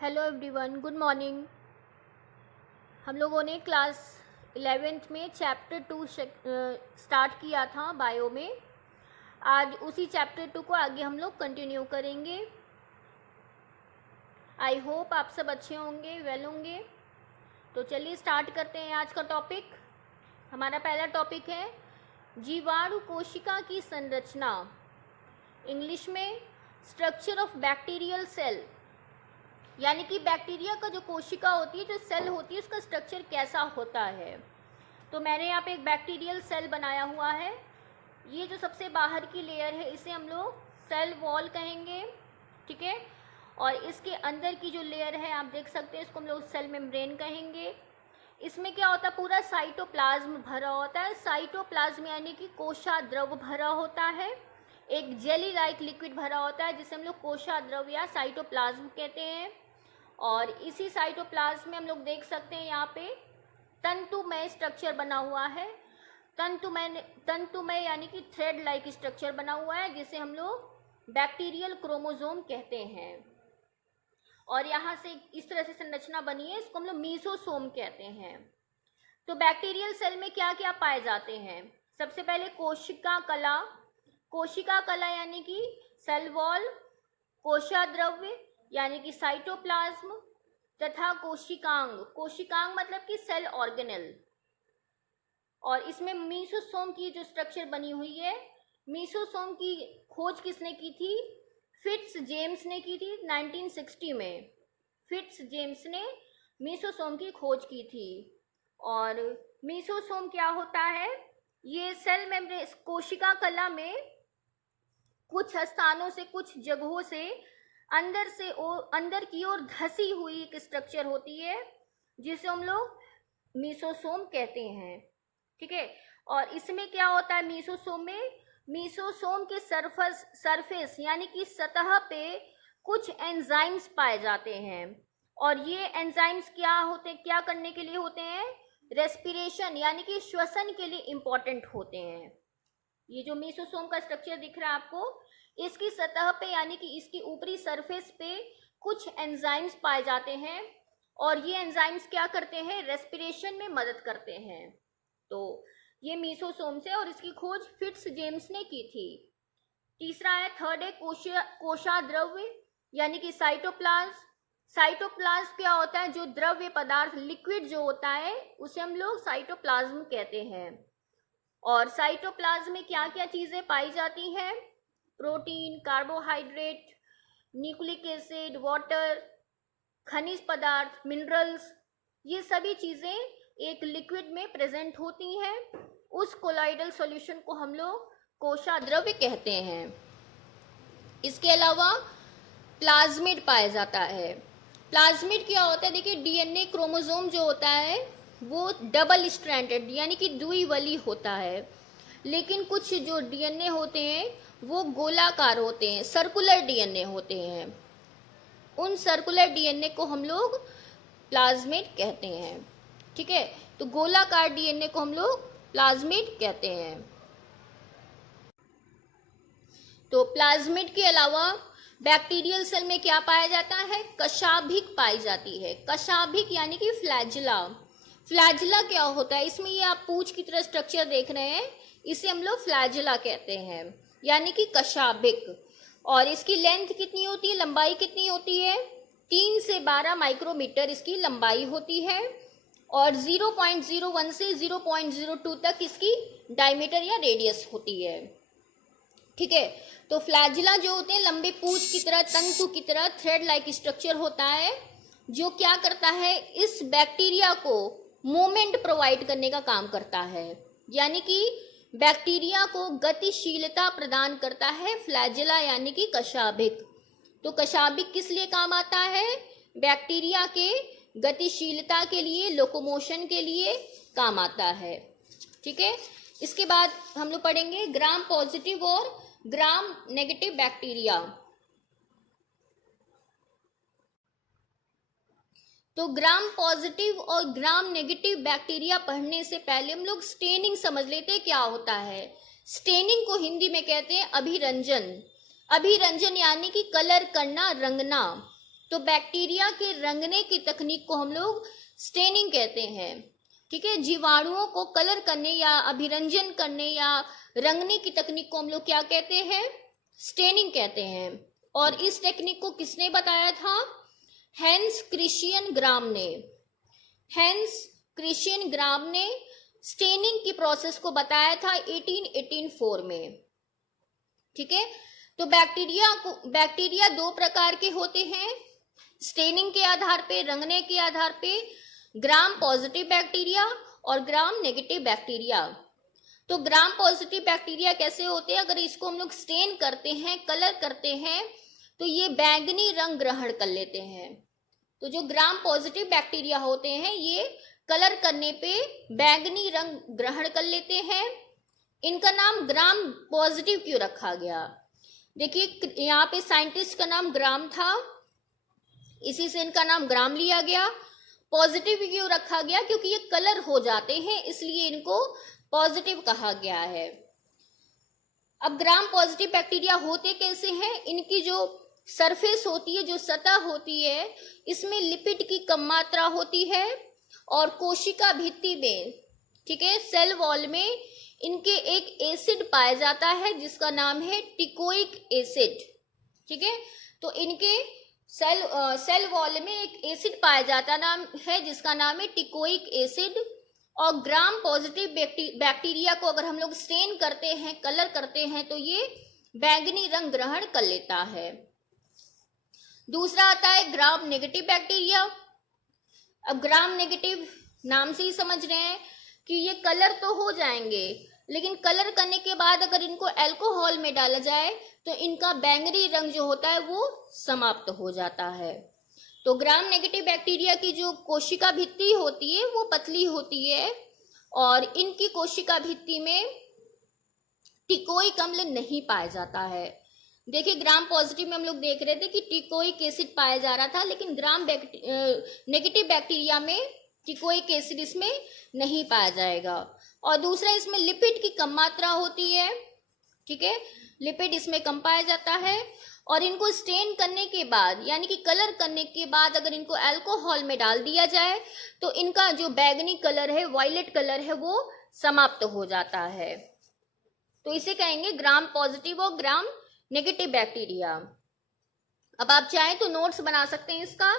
Hello everyone, good morning. हम लोगों ने क्लास 11th में चैप्टर 2 स्टार्ट किया था बायो में। आज उसी चैप्टर 2 को आगे हम लोग कंटिन्यू करेंगे। आई होप आप सब अच्छे होंगे, वेल होंगे। तो चलिए स्टार्ट करते हैं आज का टॉपिक। हमारा पहला टॉपिक है जीवाणु कोशिका की संरचना, इंग्लिश में स्ट्रक्चर ऑफ बैक्टीरियल सेल। यानी कि बैक्टीरिया का जो कोशिका होती है, जो सेल होती है, उसका स्ट्रक्चर कैसा होता है। तो मैंने यहाँ पे एक बैक्टीरियल सेल बनाया हुआ है। ये जो सबसे बाहर की लेयर है इसे हम लोग सेल वॉल कहेंगे, ठीक है। और इसके अंदर की जो लेयर है आप देख सकते हैं, इसको हम लोग सेल मेम्ब्रेन कहेंगे। इसमें क्या होता है, पूरा साइटोप्लाज्म भरा होता है। साइटोप्लाज्म यानी कि कोशाद्रव भरा होता है। एक जेली लाइक लिक्विड भरा होता है जिसे हम लोग कोशाद्रव या साइटोप्लाज्म कहते हैं। और इसी साइटोप्लाज्म में हम लोग देख सकते हैं यहाँ पे तंतुमय स्ट्रक्चर बना हुआ है। तंतुमय यानी कि थ्रेड लाइक स्ट्रक्चर बना हुआ है जिसे हम लोग बैक्टीरियल क्रोमोसोम कहते हैं। और यहाँ से इस तरह से संरचना बनी है, इसको हम लोग मीसोसोम कहते हैं। तो बैक्टीरियल सेल में क्या क्या पाए जाते हैं? सबसे पहले कोशिका कला। कोशिका कला यानी कि सेल वॉल, कोशाद्रव्य यानी कि साइटोप्लाज्म तथा कोशिकांग। कोशिकांग मतलब कि सेल ऑर्गेनेल। और इसमें मीसोसोम की जो स्ट्रक्चर बनी हुई है, मीसोसोम की खोज किसने की थी? फिट्स जेम्स ने की थी 1960 में। फिट्स जेम्स ने मीसोसोम की खोज की थी। और मीसोसोम क्या होता है? ये सेल मेम्ब्रेन, कोशिका कला में कुछ स्थानों से, कुछ जगहों से अंदर की ओर धसी हुई एक स्ट्रक्चर होती है जिसे हम लोग मीसोसोम कहते हैं, ठीक है। और इसमें क्या होता है मीसोसोम में? मीसोसोम के सरफेस यानी कि सतह पे कुछ एंजाइम्स पाए जाते हैं। और ये एंजाइम्स क्या करने के लिए होते हैं? रेस्पिरेशन यानी कि श्वसन के लिए इंपॉर्टेंट होते हैं। ये जो मीसोसोम का स्ट्रक्चर दिख रहा है आपको, इसकी सतह पे यानी कि इसकी ऊपरी सरफेस पे कुछ एंजाइम्स पाए जाते हैं। और ये एंजाइम्स क्या करते हैं? रेस्पिरेशन में मदद करते हैं। तो ये मीसोसोम से, और इसकी खोज फिट्स जेम्स ने की थी। तीसरा है, थर्ड है कोशाद्रव्य यानी कि साइटोप्लाज्म। साइटोप्लाज्म क्या होता है? जो द्रव्य पदार्थ, लिक्विड जो होता है, उसे हम लोग साइटोप्लाज्म कहते हैं। और साइटोप्लाज्म में क्या क्या चीजें पाई जाती हैं? Protein, carbohydrate, nucleic acid, water, खनिज पदार्थ, मिनरल्स, ये सभी चीजें एक लिक्विड में प्रेजेंट होती हैं। उस कोलॉइडल सॉल्यूशन को हम लोग कोशाद्रव्य कहते हैं। इसके अलावा प्लाज्मिड पाया जाता है। प्लाज्मिड क्या होता है? देखिए, डीएनए क्रोमोसोम जो होता है वो डबल स्ट्रैंडेड यानी कि द्विबली होता है। लेकिन कुछ जो डीएनए होते हैं वो गोलाकार होते हैं, सर्कुलर डीएनए होते हैं। उन सर्कुलर डीएनए को हम लोग प्लाज्मिड कहते हैं, ठीक है। तो गोलाकार डीएनए को हम लोग प्लाज्मिड कहते हैं। तो प्लाज्मिड के अलावा बैक्टीरियल सेल में क्या पाया जाता है? कशाभिक पाई जाती है। कशाभिक यानी कि फ्लैजिला। फ्लैजिला क्या होता है? इसमें ये आप पूंछ की तरह स्ट्रक्चर देख रहे हैं, इसे हम लोग फ्लैजिला कहते हैं, यानी कि कशाभिक। और इसकी लेंथ कितनी होती है, लंबाई कितनी होती है? 3 से 12 माइक्रोमीटर इसकी लंबाई होती है। और 0.01 से 0.02 तक इसकी डायमीटर या रेडियस होती है, ठीक है। तो फ्लैजिला जो होते हैं लंबे पूंछ की तरह, तंतु की तरह थ्रेड लाइक स्ट्रक्चर होता है जो क्या करता है? इस बैक्टीरिया को मूवमेंट प्रोवाइड करने का काम करता है, यानी कि बैक्टीरिया को गतिशीलता प्रदान करता है फ्लैजिला यानी कि कशाभिक। तो कशाभिक किस लिए काम आता है? बैक्टीरिया के गतिशीलता के लिए, लोकोमोशन के लिए काम आता है, ठीक है। इसके बाद हम लोग पढ़ेंगे ग्राम पॉजिटिव और ग्राम नेगेटिव बैक्टीरिया। तो ग्राम पॉजिटिव और ग्राम नेगेटिव बैक्टीरिया पढ़ने से पहले हम लोग स्टेनिंग समझ लेते हैं क्या होता है। स्टेनिंग को हिंदी में कहते हैं अभिरंजन। अभिरंजन यानी कि कलर करना, रंगना। तो बैक्टीरिया के रंगने की तकनीक को हम लोग स्टेनिंग कहते हैं। ठीक है, जीवाणुओं को कलर करने या अभिरंजन करने या रंगने की तकनीक को हम लोग क्या कहते हैं? स्टेनिंग कहते हैं। और इस टेक्निक को किसने बताया था? हैंस क्रिश्चियन ग्राम ने। हैंस क्रिश्चियन ग्राम ने स्टेनिंग की प्रोसेस को बताया था 1884 में। ठीक है, तो बैक्टीरिया दो प्रकार के होते हैं स्टेनिंग के आधार पे, रंगने के आधार पे, ग्राम पॉजिटिव बैक्टीरिया और ग्राम नेगेटिव बैक्टीरिया। तो ग्राम पॉजिटिव बैक्टीरिया कैसे होते हैं? अगर इसको हम लोग स्टेन करते हैं, कलर करते हैं, तो ये बैंगनी रंग ग्रहण कर लेते हैं। तो जो ग्राम पॉजिटिव बैक्टीरिया होते हैं ये कलर करने पे बैंगनी रंग ग्रहण कर लेते हैं। इनका नाम ग्राम पॉजिटिव क्यों रखा गया? देखिए यहाँ पे साइंटिस्ट का नाम ग्राम था, इसी से इनका नाम ग्राम लिया गया। पॉजिटिव क्यों रखा गया? क्योंकि ये कलर हो जाते हैं, इसलिए इनको पॉजिटिव कहा गया है। अब ग्राम पॉजिटिव बैक्टीरिया होते कैसे हैं? इनकी जो सरफेस होती है, जो सतह होती है, इसमें लिपिड की कम मात्रा होती है और कोशिका भित्ति में, ठीक है, सेल वॉल में इनके एक एसिड पाया जाता है जिसका नाम है टिकोइक एसिड। ठीक है, तो इनके सेल वॉल में एक एसिड पाया जाता नाम है जिसका नाम है टिकोइक एसिड। और ग्राम पॉजिटिव बैक्टीरिया को अगर हम लोग स्टेन करते हैं, कलर करते हैं, तो ये बैंगनी रंग ग्रहण कर लेता है। दूसरा आता है ग्राम नेगेटिव बैक्टीरिया। अब ग्राम नेगेटिव नाम से ही समझ रहे हैं कि ये कलर तो हो जाएंगे, लेकिन कलर करने के बाद अगर इनको अल्कोहल में डाला जाए तो इनका बैंगनी रंग जो होता है वो समाप्त हो जाता है। तो ग्राम नेगेटिव बैक्टीरिया की जो कोशिका भित्ति होती है वो पतली होती है और इनकी कोशिका भित्ति में टिकोइक अम्ल नहीं पाया जाता है। देखिए ग्राम पॉजिटिव में हम लोग देख रहे थे कि टिकोइक एसिड पाया जा रहा था, लेकिन ग्राम नेगेटिव बैक्टीरिया में टिकोइक एसिड इसमें नहीं पाया जाएगा। और दूसरा, इसमें लिपिड की कम मात्रा होती है। ठीक है, लिपिड इसमें कम पाया जाता है। और इनको स्टेन करने के बाद यानी कि कलर करने के बाद अगर इनको अल्कोहल में डाल दिया जाए तो इनका जो बैंगनी कलर है, वायलेट कलर है, वो समाप्त हो जाता है। तो इसे कहेंगे ग्राम पॉजिटिव और ग्राम नेगेटिव बैक्टीरिया। अब आप चाहें तो नोट्स बना सकते हैं इसका,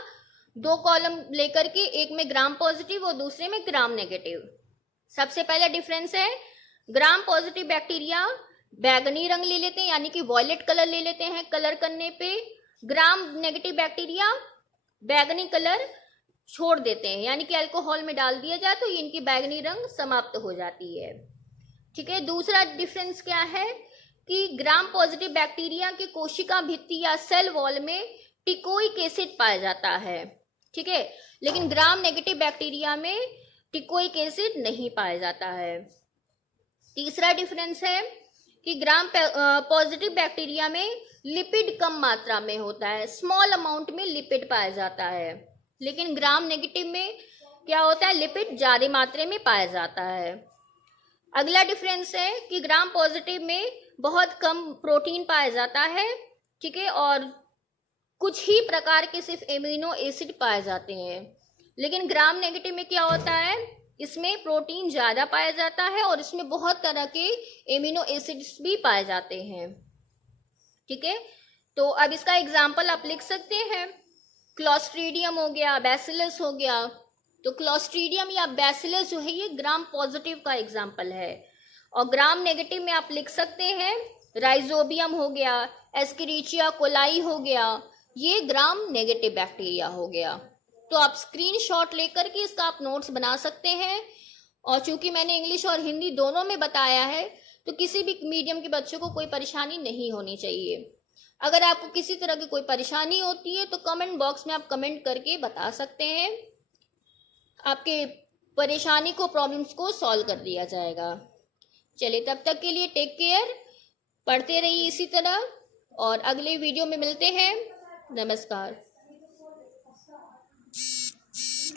2 कॉलम लेकर के, एक में ग्राम पॉजिटिव और दूसरे में ग्राम नेगेटिव। सबसे पहला डिफरेंस है, ग्राम पॉजिटिव बैक्टीरिया बैंगनी रंग ले लेते हैं यानी कि वॉयलेट कलर ले लेते हैं कलर करने पे। ग्राम नेगेटिव बैक्टीरिया बैंगनी कलर छोड़ देते हैं यानी कि अल्कोहल में डाल दिया जाए तो इनकी बैंगनी रंग समाप्त हो जाती है। ठीक है, दूसरा डिफरेंस क्या है कि ग्राम पॉजिटिव बैक्टीरिया की कोशिका भित्ति या सेल वॉल में टिकोइक एसिड पाया जाता है। ठीक है, लेकिन ग्राम नेगेटिव बैक्टीरिया में टिकोइक एसिड नहीं पाया जाता है। तीसरा डिफरेंस है कि ग्राम पॉजिटिव बैक्टीरिया में लिपिड कम मात्रा में होता है, स्मॉल अमाउंट में लिपिड पाया जाता है, लेकिन ग्राम नेगेटिव में क्या होता है, लिपिड ज्यादा मात्रा में पाया जाता है। अगला डिफरेंस है कि ग्राम पॉजिटिव में बहुत कम प्रोटीन पाया जाता है। ठीक है, और कुछ ही प्रकार के सिर्फ एमिनो एसिड पाए जाते हैं, लेकिन ग्राम नेगेटिव में क्या होता है, इसमें प्रोटीन ज्यादा पाया जाता है और इसमें बहुत तरह के एमिनो एसिड्स भी पाए जाते हैं। ठीक है, तो अब इसका एग्जाम्पल आप लिख सकते हैं, क्लॉस्ट्रीडियम हो गया, बैसिलस हो गया। तो क्लॉस्ट्रीडियम या बैसिलस जो है ये ग्राम पॉजिटिव का एग्जाम्पल है। और ग्राम नेगेटिव में आप लिख सकते हैं राइजोबियम हो गया, एस्केरिचिया कोलाई हो गया, ये ग्राम नेगेटिव बैक्टीरिया हो गया। तो आप स्क्रीनशॉट लेकर के इसका आप नोट्स बना सकते हैं। और चूंकि मैंने इंग्लिश और हिंदी दोनों में बताया है तो किसी भी मीडियम के बच्चों को कोई परेशानी नहीं होनी चाहिए। अगर आपको किसी तरह की कोई परेशानी होती है तो कमेंट बॉक्स में आप कमेंट करके बता सकते हैं, आपके परेशानी को, प्रॉब्लम्स को सॉल्व कर दिया जाएगा। चलिए तब तक के लिए टेक केयर, पढ़ते रहिए इसी तरह और अगले वीडियो में मिलते हैं। नमस्कार।